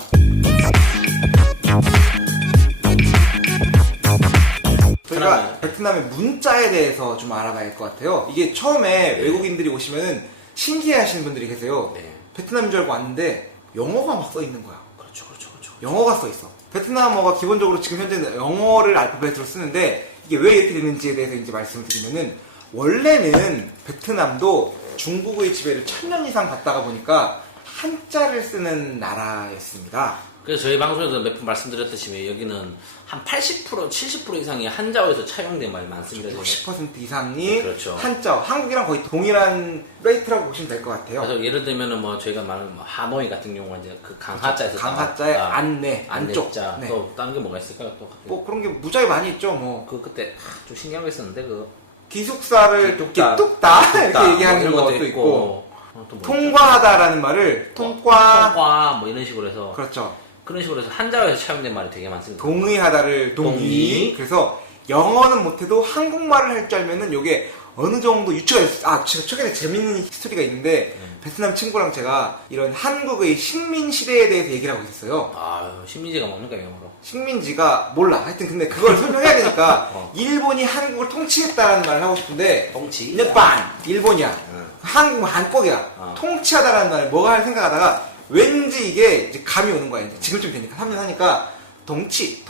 저희가 베트남의 문자에 대해서 좀 알아봐야 할 것 같아요. 이게 처음에 네. 외국인들이 오시면은 신기해 하시는 분들이 계세요. 네. 베트남인 줄 알고 왔는데 영어가 막 써 있는 거야. 그렇죠, 그렇죠, 그렇죠. 영어가 써 있어. 베트남어가 기본적으로 지금 현재는 영어를 알파벳으로 쓰는데 이게 왜 이렇게 됐는지에 대해서 이제 말씀을 드리면은 원래는 베트남도 중국의 지배를 1000년 이상 받다가 보니까 한자를 쓰는 나라였습니다. 그래서 저희 방송에서 몇 번 말씀드렸듯이 여기는 한 80%, 70% 이상이 한자어에서 차용된 말이 많습니다. 60% 이상이 그렇죠. 한자, 한국이랑 거의 동일한 레이트라고 보시면 될 것 같아요. 그래서 예를 들면은 뭐 저희가 말하는 뭐 하노이 같은 경우는 이제 그 강하자에서 강하자의 따왔다. 안내, 안쪽. 안내자. 네. 또 다른 게 뭐가 있을까요? 또 뭐 그런 게 무지하게 많이 있죠. 뭐 그 그때 좀 신기한 거 있었는데 그 기숙사를 기뚝다. 기뚝다 이렇게 뭐 얘기하는 이런 것도 있고 또 뭐 통과하다라는 말을 통과 통과 뭐 이런 식으로 해서 그렇죠. 그런 식으로 해서 한자어에서 차용된 말이 되게 많습니다. 동의하다를 동의. 동의. 그래서 영어는 못해도 한국말을 할 줄 알면은 요게 어느 정도 유추가 됐어요. 아, 제가 최근에 재밌는 스토리가 있는데 베트남 친구랑 제가 이런 한국의 식민 시대에 대해서 얘기를 하고 있었어요. 아, 신민지가 먹는 거예요, 영어로. 식민지가 몰라. 하여튼 근데 그걸 설명해야 되니까 어. 일본이 한국을 통치했다라는 말을 하고 싶은데 통치. 일반 일본이야. 한국은 한국이야. 어. 통치하다라는 말을 뭐가 할 생각하다가 왠지 이게 이제 감이 오는 거야. 이제 지금쯤 되니까 3년 하니까 동치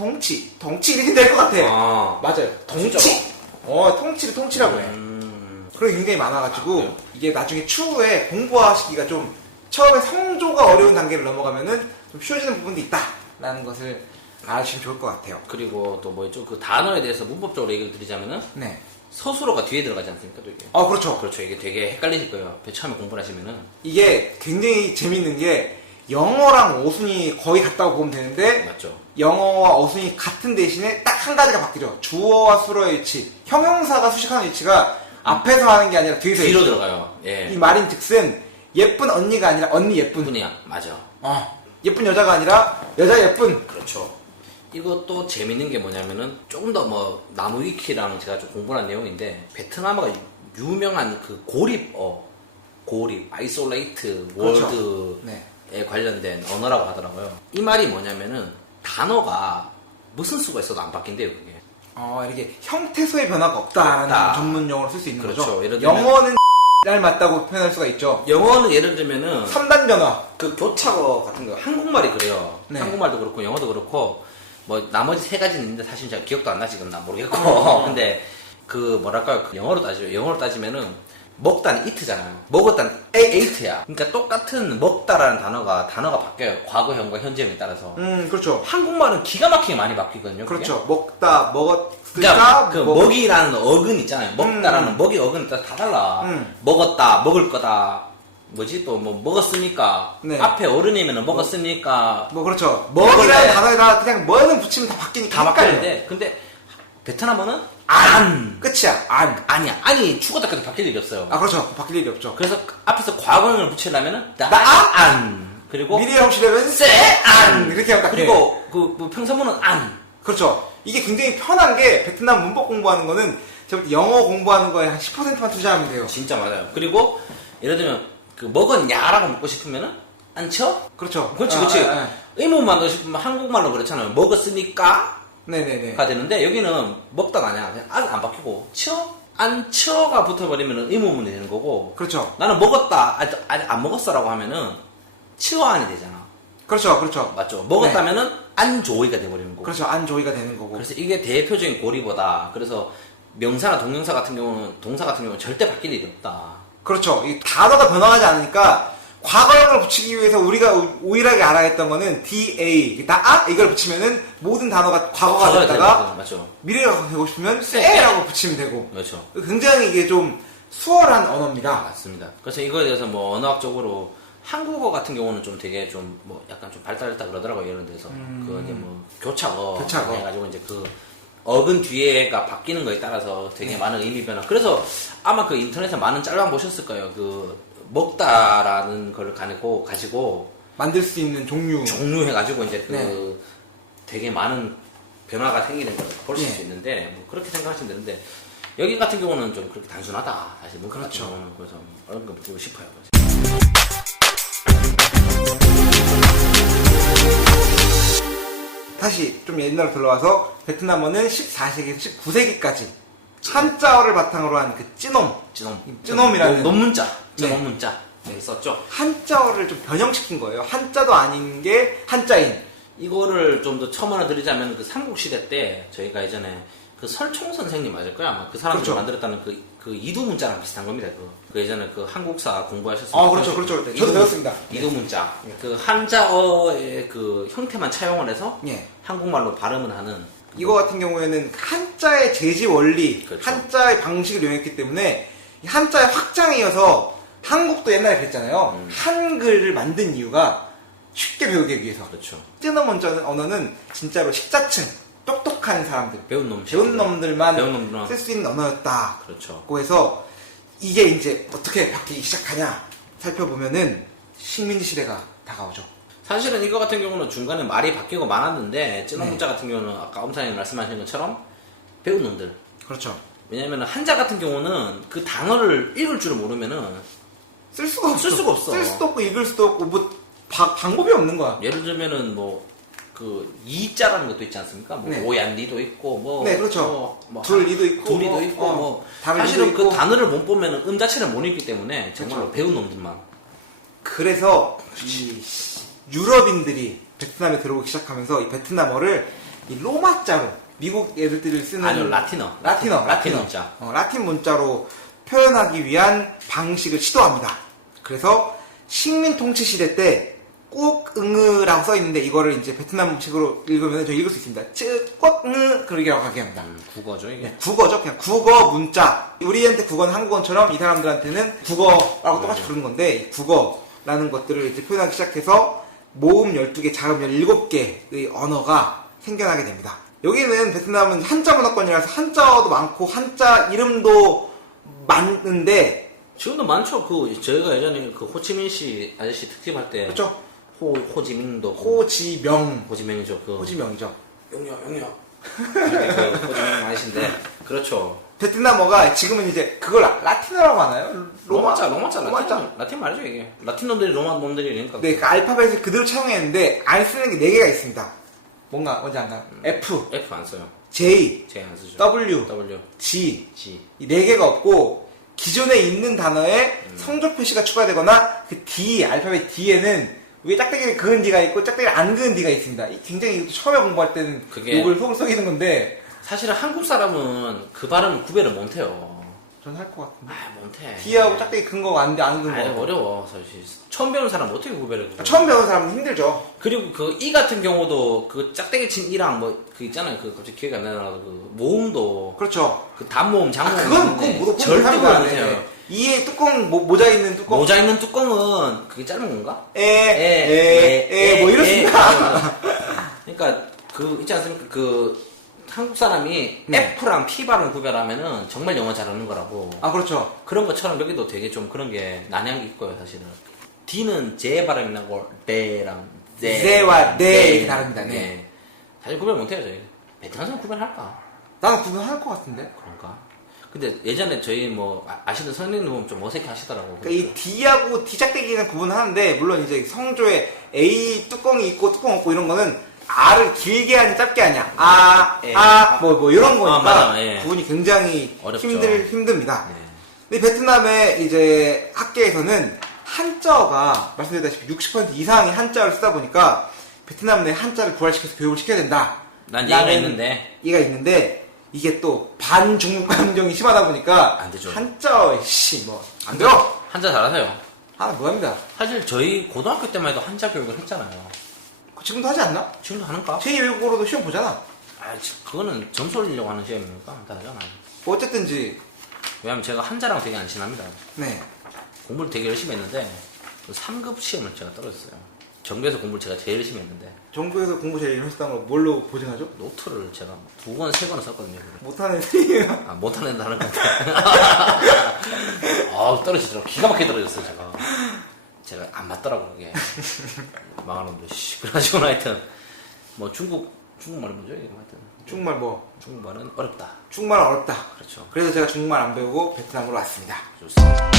이렇게 될 것 같아. 아. 맞아요. 동치. 진짜로? 통치를 통치라고 해. 그런 게 굉장히 많아가지고 이게 나중에 추후에 공부하시기가 좀 처음에 성조가 어려운 단계를 넘어가면은 좀 쉬워지는 부분도 있다라는 것을 알아주시면 좋을 것 같아요. 그리고 또 뭐 있죠? 그 단어에 대해서 문법적으로 얘기를 드리자면은 네. 서술어가 뒤에 들어가지 않습니까? 또 이게. 그렇죠. 그렇죠. 이게 되게 헷갈리실 거예요. 처음에 공부를 하시면은. 이게 굉장히 재밌는 게 영어랑 어순이 거의 같다고 보면 되는데 맞죠. 영어와 어순이 같은 대신에 딱 한 가지가 바뀌죠. 주어와 수어의 위치. 형용사가 수식하는 위치가 앞에서 하는 게 아니라 뒤에서 뒤로 있죠. 들어가요. 예. 이 말인 즉슨 예쁜 언니가 아니라 언니 예쁜. 분이야. 맞아. 예쁜 여자가 아니라 여자 예쁜. 그렇죠. 이것도 재밌는 게 뭐냐면은 조금 더 뭐 나무 위키랑 제가 좀 공부한 내용인데 베트남어가 유명한 그 고립, 아이솔레이트 그렇죠. 월드에 네. 관련된 언어라고 하더라고요. 이 말이 뭐냐면은 단어가 무슨 수가 있어도 안 바뀐대요, 그게. 이렇게 형태소의 변화가 없다라는 없다. 전문 용어로 쓸 수 있는 그렇죠. 거죠. 예를 들면- 영어는 날 맞다고 표현할 수가 있죠. 영어는 예를 들면은 3단 변화. 그 교차어 같은 거 한국말이 그래요. 네. 한국말도 그렇고 영어도 그렇고 뭐 나머지 세 가지는 있는데 사실 제가 기억도 안 나 지금 나 모르겠고 근데 그 뭐랄까요 그 영어로 따지면은 먹다는 it잖아요. 먹었다는 ate야. 그러니까 똑같은 먹다라는 단어가 바뀌어요. 과거형과 현재형에 따라서. 그렇죠. 한국말은 기가 막히게 많이 바뀌거든요. 그게. 그렇죠. 먹다, 먹었으니까. 그러니까 그 먹이라는 어근 있잖아요. 먹다라는 먹이 어근이 다 달라. 먹었다, 먹을 거다. 뭐지 또 뭐 먹었으니까 네. 앞에 어른이면은 먹었으니까 뭐 그렇죠. 먹을래. 먹이라는 단어에다 그냥 뭐는 붙이면 다 바뀌니까 다 헷갈려요. 바뀌는데 근데 베트남어는 안 끝이야. 아니야 아니 죽었다 그래도 바뀔 일이 없어요. 아 그렇죠. 바뀔 일이 없죠. 그래서 앞에서 과거형을 붙이려면은 안 그리고 미래 형식이라면 쎄안 이렇게 하면 딱 돼요. 그리고 그 평서문은 안 그렇죠. 이게 굉장히 편한 게 베트남 문법 공부하는 거는 제가 볼 때 영어 공부하는 거에 한 10%만 투자하면 돼요. 진짜 맞아요. 그리고 예를 들면 그 먹었냐라고 묻고 싶으면은 안 쳐? 그렇죠. 그렇지. 의문만 넣고 싶으면 한국말로 그렇잖아요. 먹었으니까 네네네. 가 되는데 여기는 먹다가 아니야. 그냥 안 바뀌고 쳐? 안 쳐가 붙어버리면 의문문이 되는 거고 그렇죠. 나는 먹었다 아직 안 먹었어라고 하면은 치어안이 되잖아. 그렇죠. 맞죠? 먹었다면은 안 조이가 돼버리는 거고. 그렇죠. 안조이가 되는 거고. 그래서 이게 대표적인 고리보다 그래서 명사나 동명사 같은 경우는 동사 같은 경우는 절대 바뀔 일이 없다. 그렇죠. 이 단어가 변화하지 않으니까 과거형을 붙이기 위해서 우리가 우일하게 알아야 했던 거는 DA, 이걸 붙이면은 모든 단어가 과거가 됐다가 맞죠? 미래가 되고 싶으면 쎄라고 붙이면 되고. 그렇죠. 굉장히 이게 좀 수월한 언어입니다. 맞습니다. 그래서 이거에 대해서 뭐 언어학적으로 한국어 같은 경우는 좀 되게 좀 뭐 약간 좀 발달했다 그러더라고요. 이런 데서 그 이제 뭐 교차어 해가지고 이제 그 어근 뒤에가 바뀌는 거에 따라서 되게 많은 의미 변화. 그래서 아마 그 인터넷에 많은 짤방 보셨을 거예요. 그 먹다라는 걸 가지고 만들 수 있는 종류해가지고 이제 그 네. 되게 많은 변화가 생기는 걸 보실 네. 수 있는데 뭐 그렇게 생각하시면 되는데 여기 같은 경우는 좀 그렇게 단순하다. 사실 뭐 그렇죠. 같은 경우는 그래서 언급드리고 싶어요. 다시 좀 옛날로 돌아와서 베트남어는 14세기에서 19세기까지 한자어를 바탕으로 한 그 찌놈이라는 논문자, 네. 논문자 썼죠. 한자어를 좀 변형시킨 거예요. 한자도 아닌 게 한자인. 이거를 좀 더 첨언을 드리자면 그 삼국시대 때 저희가 예전에 그 설총 선생님 맞을 거야 아마 그 사람들이 그렇죠. 만들었다는 그 이두문자랑 비슷한 겁니다. 그 예전에 그 한국사 공부하셨을 그렇죠. 저도 배웠습니다. 이두문자. 그 한자어의 그 형태만 차용을 해서 예. 한국말로 발음을 하는 이거 같은 경우에는 한자의 제지 원리, 그렇죠. 한자의 방식을 이용했기 때문에 이 한자의 확장에 이어서 한국도 옛날에 그랬잖아요. 한글을 만든 이유가 쉽게 배우기 위해서. 그렇죠. 찌놈 언어는 진짜로 식자층, 똑똑한 사람들, 배운 놈들만 놈들은 쓸 수 있는 언어였다. 그렇죠. 그래서 이게 이제 어떻게 바뀌기 시작하냐 살펴보면은 식민지 시대가 다가오죠. 사실은 이거 같은 경우는 중간에 말이 바뀌고 많았는데 찌놈 네. 문자 같은 경우는 아까 엄사님 말씀하신 것처럼 배운 놈들. 그렇죠. 왜냐면 한자 같은 경우는 그 단어를 읽을 줄을 모르면은 쓸 수가 없어. 쓸 수도 없고 읽을 수도 없고 뭐 방법이 없는 거야. 예를 들면은 뭐 그 이자라는 것도 있지 않습니까? 뭐 네. 오얀리도 있고 뭐 네, 그렇죠. 뭐 둘리도 있고 둘이도 뭐, 있고 뭐 다르리도 사실은 그 있고. 단어를 못 보면은 자체를 못 읽기 때문에 정말로 그렇죠. 배운 놈들만 그래서 이 유럽인들이 베트남에 들어오기 시작하면서 이 베트남어를 이 로마자로 미국 애들이 쓰는 아니요 라틴어 문자 라틴 문자로 표현하기 위한 방식을 시도합니다. 그래서 식민 통치 시대 때 꾹응으라고 써 있는데 이거를 이제 베트남 책으로 읽으면 저 읽을 수 있습니다. 꾹응으 그렇게 하게 합니다. 국어죠 이게. 네, 국어죠. 그냥 국어 문자. 우리한테 국어는 한국어처럼 이 사람들한테는 국어라고 똑같이 부르는 건데 이 국어라는 것들을 이제 표현하기 시작해서 모음 12개, 자음 17개의 언어가 생겨나게 됩니다. 여기는 베트남은 한자 문화권이라서 한자어도 많고 한자 이름도 많은데 지금도 많죠. 그 저희가 예전에 그 호치민시 아저씨 특집할 때 그렇죠. 호지민도 호지명이죠. 호지명이죠. 용녀. 이렇게 그 호지명 많으신데 그렇죠. 베트남어가 지금은 이제 그걸 라틴어라고 하나요? 로마자. 라틴 말이죠 이게. 라틴 놈들이 로마 놈들이니까. 네, 그 알파벳을 그대로 차용했는데 안 쓰는 게 4개가 있습니다. 뭔지 알까요? F 안 써요. J 안 쓰죠. W G 이 4개가 없고 기존에 있는 단어에 성조 표시가 추가되거나 그 D 알파벳 D에는 위에 짝대기를 그은 D가 있고 짝대기를 안 그은 D가 있습니다. 이 굉장히 처음에 공부할 때는 그게 욕을 속을 썩이는 건데 사실은 한국 사람은 그 발음을 구별을 못해요. 전 할 것 같은데. 못해. D하고 짝대기 큰 거고 안 그은 거. 어려워 사실. 처음 배우는 사람 어떻게 구별해? 처음 배우는 사람은 힘들죠. 그리고 그 이 같은 경우도 그 짝대기 친 이랑 뭐 그 있잖아요. 그 갑자기 기억이 안 나더라도 그 모음도 그렇죠. 그 단모음, 장모음 그건 못 절대 구별 못해요. 이에 뚜껑 모자 있는 뚜껑. 모자 있는 뚜껑은 그게 짧은 건가? 뭐 이렇습니다. 그러니까 그 있지 않습니까? 그 한국 사람이 네. F랑 P 발음 구별하면은 정말 영어 잘하는 거라고. 아 그렇죠. 그런 것처럼 여기도 되게 좀 그런 게 난해한 게 있고요, 사실은. D는 제 발음이 나고 데랑 제와 네 이렇게 다릅니다. 네. 사실 구별 못해요, 저희. 베트남 사람 구별할까? 나는 구분할 것 같은데. 그런가? 근데 예전에 저희 뭐 아시는 선생님 보면 좀 어색해 하시더라고. 그러니까 이 D하고 D 짝대기는 구분하는데 물론 이제 성조에 A 뚜껑이 있고 뚜껑 없고 이런 거는 R을 길게 하냐 짧게 하냐 뭐 이런 거니까 맞아, 예. 구분이 굉장히 어렵죠. 힘듭니다. 네. 근데 베트남의 이제 학계에서는 한자어가 말씀드렸다시피 60% 이상이 한자어를 쓰다 보니까 베트남 내 한자를 부활시켜서 교육을 시켜야 된다. 난 얘기가 있는데. 얘가 있는데 이게 또 반중국 감정이 심하다 보니까 안 되죠. 한자어 안 돼요. 한자 잘하세요. 하나 뭐합니다. 사실 저희 고등학교 때만 해도 한자 교육을 했잖아요. 지금도 하지 않나? 지금도 하는가? 제2외국어로도 시험 보잖아. 그거는 점수 올리려고 하는 시험이니까 다 하잖아. 뭐 어쨌든지 왜냐면 제가 한자랑 되게 안 친합니다. 네. 공부를 되게 열심히 했는데 3급 시험을 제가 떨어졌어요. 전교에서 공부를 제가 제일 열심히 했는데 정부에서 공부 제일 열심히 걸 뭘로 보증하죠? 노트를 제가 2권, 3권을 썼거든요. 못하는 애들이에요. 못하는 애들 하는 건데. 떨어지더라고. 기가 막히게 떨어졌어요, 제가 안 맞더라고, 그게. 망한 놈들, 씨. 그래가지고 하여튼, 뭐 중국말이 뭐죠, 이게 하여튼. 중국말 뭐? 중국말은 어렵다. 중국말은 어렵다. 그렇죠. 그래서 제가 중국말 안 배우고 베트남으로 왔습니다. 좋습니다.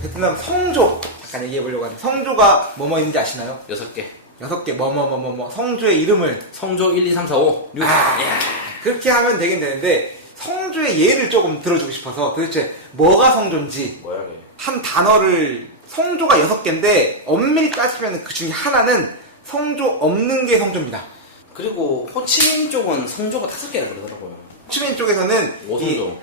베트남 성조 잠깐 얘기해 보려고 하는데 성조가 뭐뭐 있는지 아시나요? 6개. 6개 성조의 이름을 성조 1, 2, 3, 4, 5, 6. 그렇게 하면 되긴 되는데 성조의 예를 조금 들어주고 싶어서 도대체 뭐가 성조인지 뭐야, 이게? 한 단어를 성조가 6개인데 엄밀히 따지면 그 중에 하나는 성조 없는 게 성조입니다. 그리고 호치민 쪽은 성조가 5개라 그러더라고요. 호치민 쪽에서는 오성조.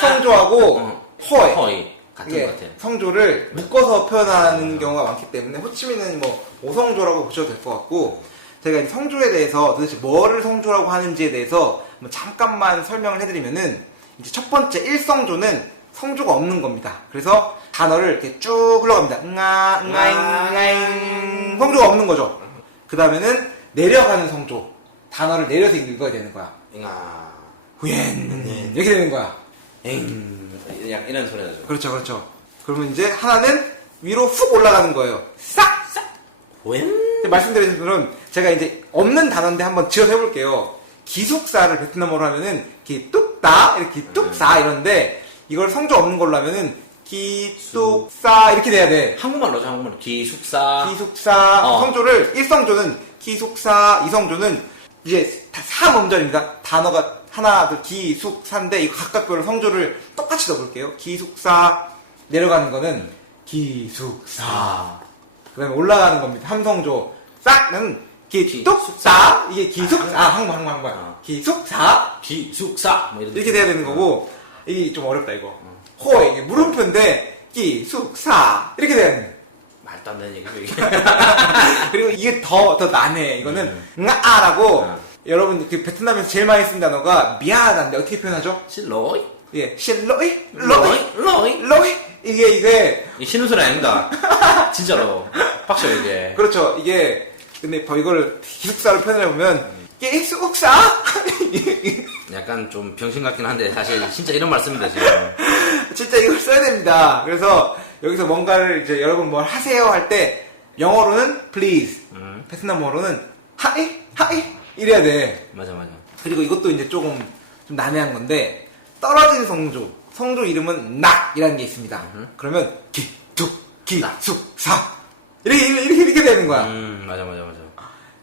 성조하고 허에 허이. 같은 것 같아요. 성조를 묶어서 표현하는 경우가 많기 때문에 호치민은 뭐 오성조라고 보셔도 될 것 같고 제가 이 성조에 대해서 도대체 뭐를 성조라고 하는지에 대해서 뭐 잠깐만 설명을 해드리면은 이제 첫 번째 1성조는 성조가 없는 겁니다. 그래서 단어를 이렇게 쭉 흘러갑니다. 응아잉 성조가 없는 거죠. 그 다음에는 내려가는 성조 단어를 내려서 읽어야 되는 거야. 잉아 후엔 이렇게 되는 거야. 약간 이런 소리 나죠. 그렇죠. 그러면 이제 하나는 위로 훅 올라가는 거예요. 싹! 웬? 말씀드린 대로 제가 이제 없는 단어인데 한번 지어서 해볼게요. 기숙사를 베트남어로 하면은 기뚝다 이렇게 기뚝사 이런데 이걸 성조 없는 걸로 하면은 기뚝사 이렇게 돼야 돼. 한국말로 하죠, 한국말로. 기숙사. 성조를 1성조는 기숙사, 2성조는 이제 다 3음절입니다. 단어가 하나, 둘, 기숙사인데 이거 각각 별 성조를 똑같이 넣어볼게요. 기숙사 내려가는 거는 기숙사. 그 다음에 올라가는 겁니다. 함성조 싹은 기뚝사 이게 기숙사 한국말 기숙사 뭐 이렇게 돼야 되는 거고 이게 좀 어렵다 이거. 호에 이게 물음표인데 기숙사 이렇게 돼야 되는. 말도 안 되는 얘기죠, 이게. 그리고 이게 더 난해. 이거는 응아라고 여러분 그 베트남에서 제일 많이 쓴 단어가 미안하다인데 어떻게 표현하죠? 실로이? 예, 실로이 로이? 이게 이 쉬는 소리 아닙니다. 진짜로. 빡쳐, 이게. 그렇죠. 이게 근데 이걸 기숙사로 표현해 보면 기숙사 약간 좀 병신 같긴 한데, 사실 진짜 이런 말씀입니다, 지금. 진짜 이걸 써야 됩니다. 그래서 여기서 뭔가를 이제 여러분 뭘 하세요 할 때 영어로는 please, 베트남어로는 하이 하이 이래야 돼. 맞아. 그리고 이것도 이제 조금 좀 난해한 건데 떨어진 성조 이름은 낙이라는 게 있습니다. 그러면 기툭기숙사 이렇게 되는 거야. 맞아.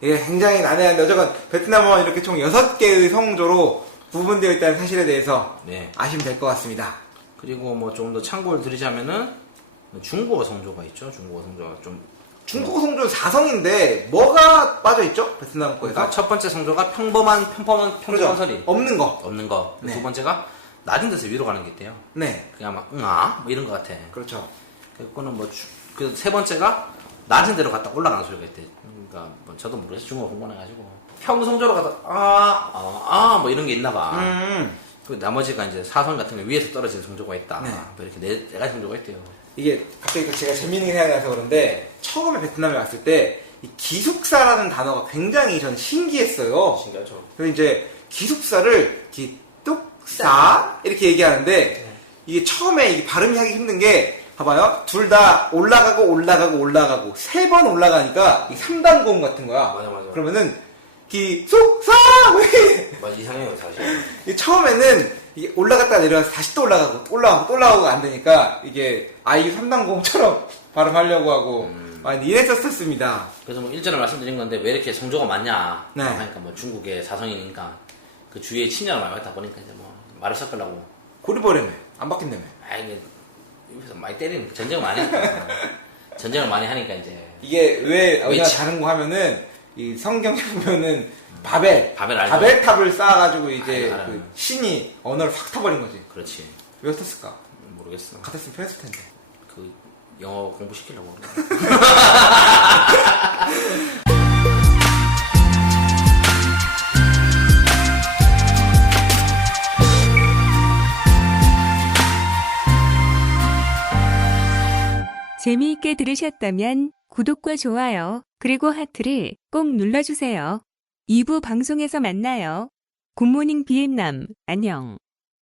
이게 굉장히 난해한데 어쨌건 베트남어는 이렇게 총 6개의 성조로 구분되어 있다는 사실에 대해서 네. 아시면 될 것 같습니다. 그리고 뭐 좀 더 참고를 드리자면은 중국어 성조가 있죠. 중국어 성조가 좀 중국어 성조는 4성인데 뭐가 빠져있죠? 베트남 거에서? 그러니까 첫 번째 성조가 평범한 그렇죠. 소리 없는 거. 없는 거. 네. 두 번째가 낮은 데서 위로 가는 게 있대요. 네. 그냥 막 응아 뭐 이런 것 같아. 그렇죠. 그거는 뭐 그 세 번째가 낮은 데로 갔다 올라가는 소리가 있대. 그러니까 뭐 저도 모르겠어. 중국어 공부해 가지고 평성조로 가다 뭐 이런 게 있나 봐. 그 나머지가 이제 사성 같은 게 위에서 떨어지는 성조가 있다. 네. 뭐 이렇게 네 가지 성조가 있대요. 이게 갑자기 또 제가 재밌는 게 생각나서 그런데 처음에 베트남에 왔을 때 이 기숙사라는 단어가 굉장히 전 신기했어요. 신기하죠. 그래서 이제 기숙사를 기뚝사 이렇게 얘기하는데 이게 처음에 이게 발음이 하기 힘든 게 봐봐요. 둘 다 올라가고 3번 올라가니까 이 3단 고음 같은 거야. 맞아. 그러면은 기숙사 맞아 이상해요 사실. 이 처음에는 이게 올라갔다 내려와서 다시 또 올라가고 안 되니까 이게 아이유 3단 고음처럼 발음하려고 하고 많이 이랬었습니다. 그래서 뭐 일전에 말씀드린 건데 왜 이렇게 성조가 많냐 네. 하니까 뭐 중국의 사성이니까 그 주위에 친절을 많이 받다 보니까 이제 뭐 말을 섞으려고 고리버리네 안 바뀐다며. 이게 여기서 많이 때리는 전쟁을 많이 하니까 전쟁을 많이 하니까 이제 이게 왜 우리가 외치. 다른 거 하면은 이 성경에 보면은 바벨 알죠? 바벨탑을 쌓아가지고 이제 알아요. 그 신이 언어를 확 타버린 거지. 그렇지 왜 어땠을까? 모르겠어. 같았으면 편했을 텐데. 그 영어 공부시키려고 재미있게 들으셨다면 구독과 좋아요, 그리고 하트를 꼭 눌러주세요. 2부 방송에서 만나요. 굿모닝 비엔남, 안녕.